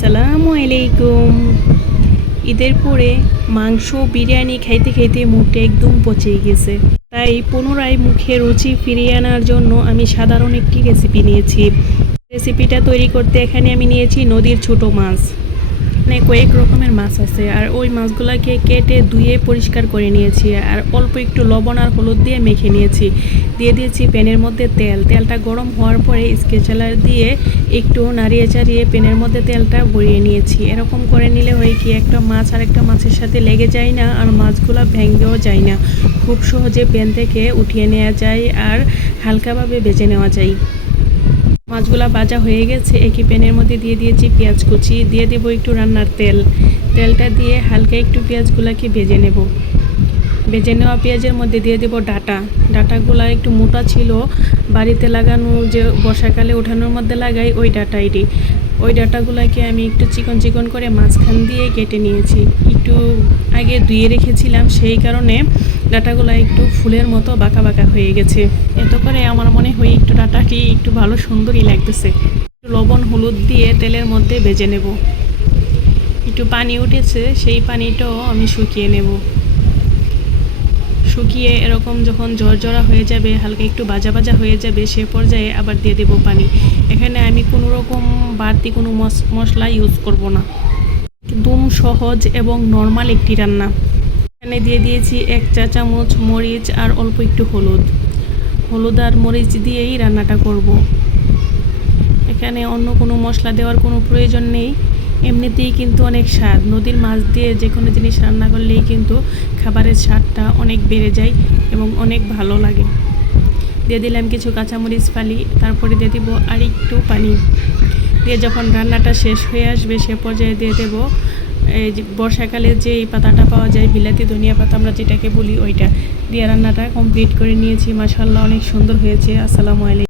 আসসালামু আলাইকুম। ঈদের পরে মাংস বিরিয়ানি খাইতে খাইতে মুখটা একদম পচে গেছে, তাই পুনরায় মুখে রুচি ফিরিয়ে আনার জন্য আমি সাধারণ একটি রেসিপি নিয়েছি। রেসিপিটা তৈরি করতে এখানে আমি নিয়েছি নদীর ছোট মাছ। মানে কয়েক রকমের মাছ আছে, আর ওই মাছগুলোকে কেটে ধুয়ে পরিষ্কার করে নিয়েছি, আর অল্প একটু লবণ আর হলুদ দিয়ে মেখে নিয়েছি। দিয়ে দিয়েছি প্যানের মধ্যে তেলটা গরম হওয়ার পরে স্কেচালার দিয়ে একটু নাড়িয়ে চাড়িয়ে প্যানের মধ্যে তেলটা ভরিয়ে নিয়েছি। এরকম করে নিলে হয় কি, একটা মাছ আর একটা মাছের সাথে লেগে যায় না, আর মাছগুলো ভেঙেও যায় না। খুব সহজে প্যান থেকে উঠিয়ে নেওয়া যায় আর হালকাভাবে ভেজে নেওয়া যায়। মাছগুলা ভাজা হয়ে গেছে। একই প্যানের মধ্যে দিয়ে দিয়েছি পেঁয়াজ কুচি, দিয়ে দেবো একটু রান্নার তেলটা দিয়ে হালকা একটু পেঁয়াজগুলাকে ভেজে নেব। ভেজে নেওয়া পেঁয়াজের মধ্যে দিয়ে দেবো ডাটাগুলা একটু মোটা ছিল, বাড়িতে লাগানো যে বর্ষাকালে উঠানোর মধ্যে লাগাই ওই ডাটাগুলাকে আমি একটু চিকন চিকন করে মাঝখান দিয়ে কেটে নিয়েছি। একটু আগে ধুয়ে রেখেছিলাম, সেই কারণে ডাটাগুলো একটু ফুলের মতো বাঁকা বাঁকা হয়ে গেছে। এত করে আমার মনে হয় একটু ডাটাটি একটু ভালো সুন্দরই লাগতেছে। একটু লবণ হলুদ দিয়ে তেলের মধ্যে ভেজে নেব। একটু পানি উঠেছে, সেই পানিটাও আমি শুকিয়ে নেব। শুকিয়ে এরকম যখন ঝরঝরা হয়ে যাবে, হালকা একটু ভাজা ভাজা হয়ে যাবে, সে পর্যায়ে আবার দিয়ে দেব পানি। এখানে আমি কোনো রকম বাড়তি কোনো মশলা ইউজ করব না, একদম সহজ এবং নর্মাল একটি রান্না। এখানে দিয়ে দিয়েছি 1 চা চামচ মরিচ আর অল্প একটু হলুদ আর মরিচ দিয়েই রান্নাটা করব। এখানে অন্য কোনো মশলা দেওয়ার কোনো প্রয়োজন নেই। এমনিতেই কিন্তু অনেক স্বাদ, নদীর মাছ দিয়ে যে কোনো জিনিস রান্না করলেই কিন্তু খাবারের স্বাদটা অনেক বেড়ে যায় এবং অনেক ভালো লাগে। দিয়ে দিলাম কিছু কাঁচামরিচ ফালি, তারপরে দিয়ে দিব আর একটু পানি দিয়ে যখন রান্নাটা শেষ হয়ে আসবে, সে পর্যায়ে দিয়ে দেব এই যে বর্ষাকালে যে এই পাতাটা পাওয়া যায়, বিলাতি ধনিয়া পাতা আমরা যেটাকে বলি, ওইটা দিয়ে রান্নাটা কমপ্লিট করে নিয়েছি। মাশাআল্লাহ, অনেক সুন্দর হয়েছে। আসসালামু আলাইকুম।